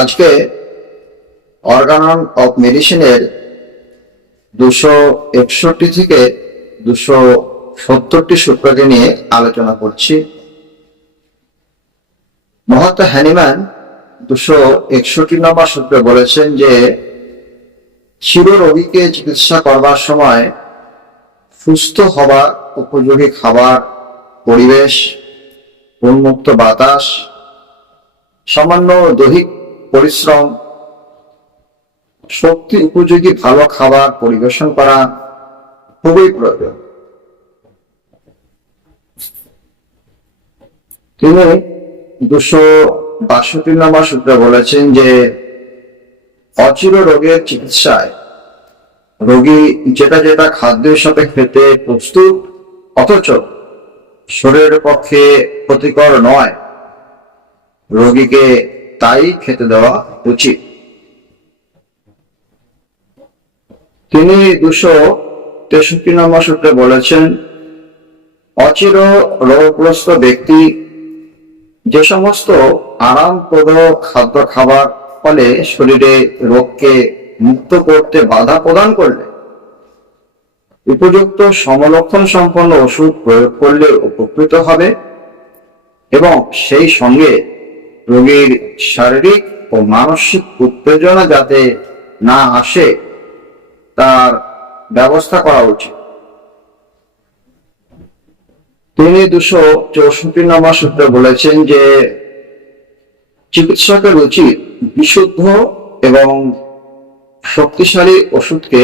আজকে Organon of মেডিসিনের 261 থেকে 270টি সূত্রকে নিয়ে আলোচনা করছি। মহাত্মা হ্যানিম্যান 261 নম্বর সূত্রে বলেছেন যে চিররোগীকে চিকিৎসা করবার সময় সুস্থ হওয়া উপযোগী খাবার, পরিবেশ, উন্মুক্ত বাতাস, সামান্য দৈহিক পরিশ্রম, শক্তি উপযোগী ভালো খাবার পরিবেশন করা খুবই প্রয়োজন। তিনি 262 নম্বর সূত্রে বলেছেন যে অচির রোগের চিকিৎসায় রোগী যেটা যেটা খাদ্যের সাথে খেতে প্রস্তুত অথচ শরীরের পক্ষে ক্ষতিকর নয়, রোগীকে তাই খেতে দেওয়া উচিত। তিনি 263 নম্বর সূত্রে বলেছেন অচির রোগগ্রস্ত ব্যক্তি যে সমস্ত আরামপ্রদ খাদ্য খাবার ফলে শরীরে রোগকে মুক্ত করতে বাধা প্রদান করলে উপযুক্ত সমলক্ষণ সম্পন্ন ওষুধ প্রয়োগ করলে উপকৃত হবে এবং সেই সঙ্গে রোগীর শারীরিক ও মানসিক উত্তেজনা যাতে না আসে তার ব্যবস্থা করা উচিত। তিনি 264 নম্বর সূত্রে বলেছেন যে চিকিৎসকের উচিত বিশুদ্ধ এবং শক্তিশালী ওষুধকে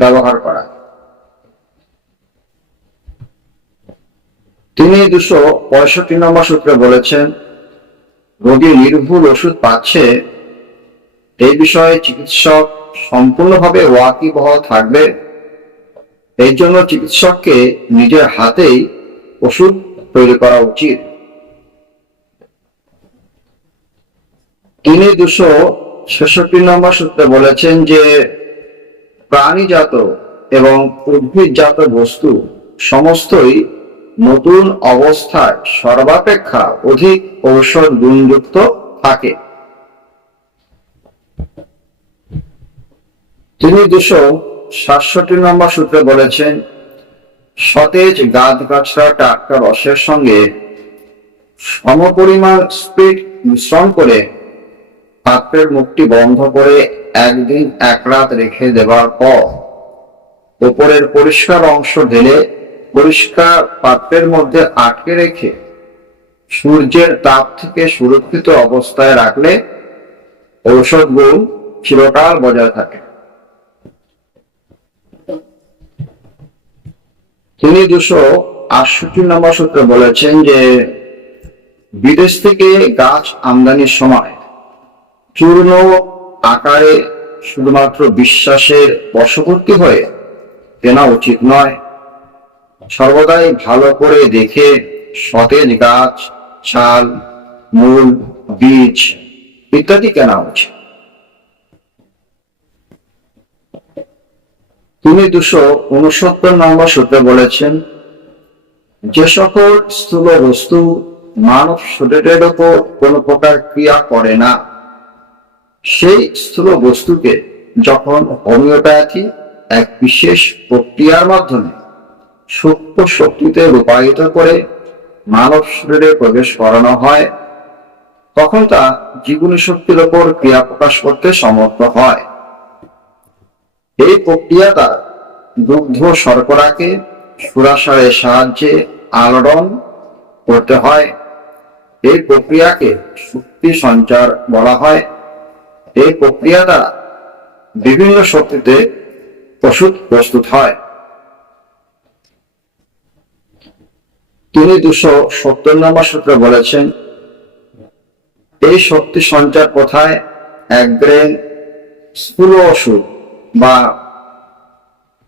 ব্যবহার করা। তিনি 265 নম্বর সূত্রে বলেছেন রোগী নির্ভুল ওষুধ পাচ্ছে এই বিষয়ে চিকিৎসক সম্পূর্ণভাবে ওয়াকিবহাল থাকবে। এই জন্য চিকিৎসককে নিজের হাতেই ওষুধ তৈরি করা উচিত। তিনি 266 নম্বর সূত্রে বলেছেন যে প্রাণীজাত এবং উদ্ভিদজাত বস্তু সমস্তই নতুন অবস্থায় সর্বাপেক্ষা অধিক ঔষধ গুণযুক্ত থাকে। তিনি 267 নম্বর সূত্রে বলেছেন সতেজ গাছগাছড়া টাটকা রসের সঙ্গে সমপরিমাণ স্পিরিট মিশ্রণ করে পাত্রের মুখটি বন্ধ করে একদিন এক রাত রেখে দেওয়ার পর উপরের পরিষ্কার অংশ ঢেলে পরিষ্কার পাত্রের মধ্যে আটকে রেখে সূর্যের তাপ থেকে সুরক্ষিত অবস্থায় রাখলে ঔষধ গুণ চিরকাল বজায় থাকে। তিনি 268 নম্বর সূত্রে বলেছেন যে বিদেশ থেকে গাছ আমদানির সময় চূর্ণ আকারে শুধুমাত্র বিশ্বাসের বশবর্তী হয়ে কেনা উচিত নয়। সর্বদাই ভালো করে দেখে সতেজ গাছ, ছাল, মূল, বীজ ইত্যাদি কেনা উচিত। তিনি 269 নম্বর সূত্রে বলেছেন যে সকল স্থূল বস্তু মানব শরীরের উপর কোনো প্রকার ক্রিয়া করে না সেই স্থূল বস্তুকে যখন হোমিওপ্যাথি এক বিশেষ প্রক্রিয়ার মাধ্যমে সূক্ষ্ম শক্তিতে রূপায়িত করে মানব শরীরে প্রবেশ করানো হয় তখন তা জীবনী শক্তির উপর ক্রিয়া প্রকাশ করতে সমর্থ হয়। এই প্রক্রিয়াটা দুগ্ধ শর্করাকে সুরাসারের সাহায্যে আলোড়ন করতে হয়। এই প্রক্রিয়াকে শক্তি সঞ্চার বলা হয়। এই প্রক্রিয়া দ্বারা বিভিন্ন শক্তিতে ওষুধ প্রস্তুত হয়। তিনি 270 নম্বর সূত্রে বলেছেন এই শক্তি সঞ্চার প্রথায় 1 গ্রেন স্থূল ওষুধ বা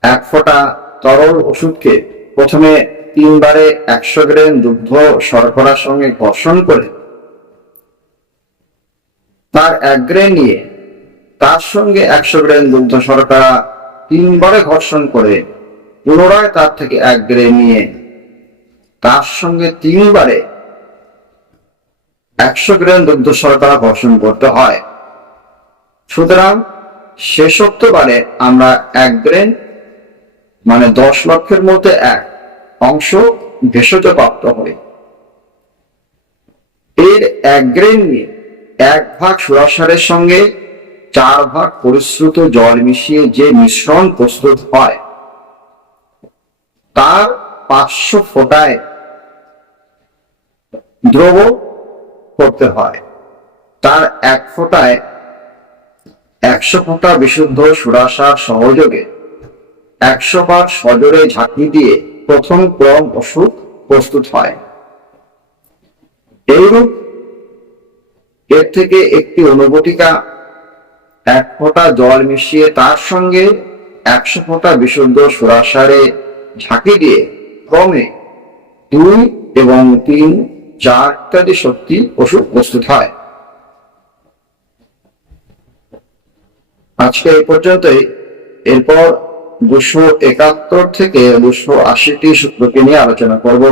1 ফোঁটা তরল ওষুধকে প্রথমে 3 বারে 100 গ্রেন দুগ্ধ শর্করার সঙ্গে ঘর্ষণ করে তার 1 গ্রেন নিয়ে তার সঙ্গে 100 গ্রেন দুগ্ধ শর্করা 3 বারে ঘর্ষণ করে পুনরায় তার থেকে 1 গ্রেন নিয়ে তার সঙ্গে 3 বারে 100 গ্রাম দুগ্ধ শর্করা ঘর্ষণ করতে হয়। সুতরাং শেষোক্তবারে আমরা 1 গ্রেন মানে 10 লক্ষের মধ্যে 1 অংশ ভেষজ প্রাপ্ত হয়। এর 1 গ্রেন নিয়ে 1 ভাগ সুরাসারের সঙ্গে 4 ভাগ পরিশ্রুত জল মিশিয়ে যে মিশ্রণ প্রস্তুত হয় তার 500 ফোঁটায় দ্রব করতে হয়। তার 1 ফোঁটায় 100 ফোঁটা বিশুদ্ধ সুরাসার সহযোগে 100 বার সজোরে ঝাঁকি দিয়ে প্রথম ক্রম ওষুধ প্রস্তুত হয়। এইরূপ এর থেকে একটি অনুবটিকা 1 ফোঁটা জল মিশিয়ে তার সঙ্গে 100 ফোঁটা বিশুদ্ধ সুরাসারে ঝাঁকি দিয়ে ক্রমে 2 এবং 3, 4 ইত্যাদি শক্তি ওষুধ প্রস্তুত হয়। আজকে এই পর্যন্তই। এরপর 271 থেকে 280টি সূত্রকে নিয়ে আলোচনা করব।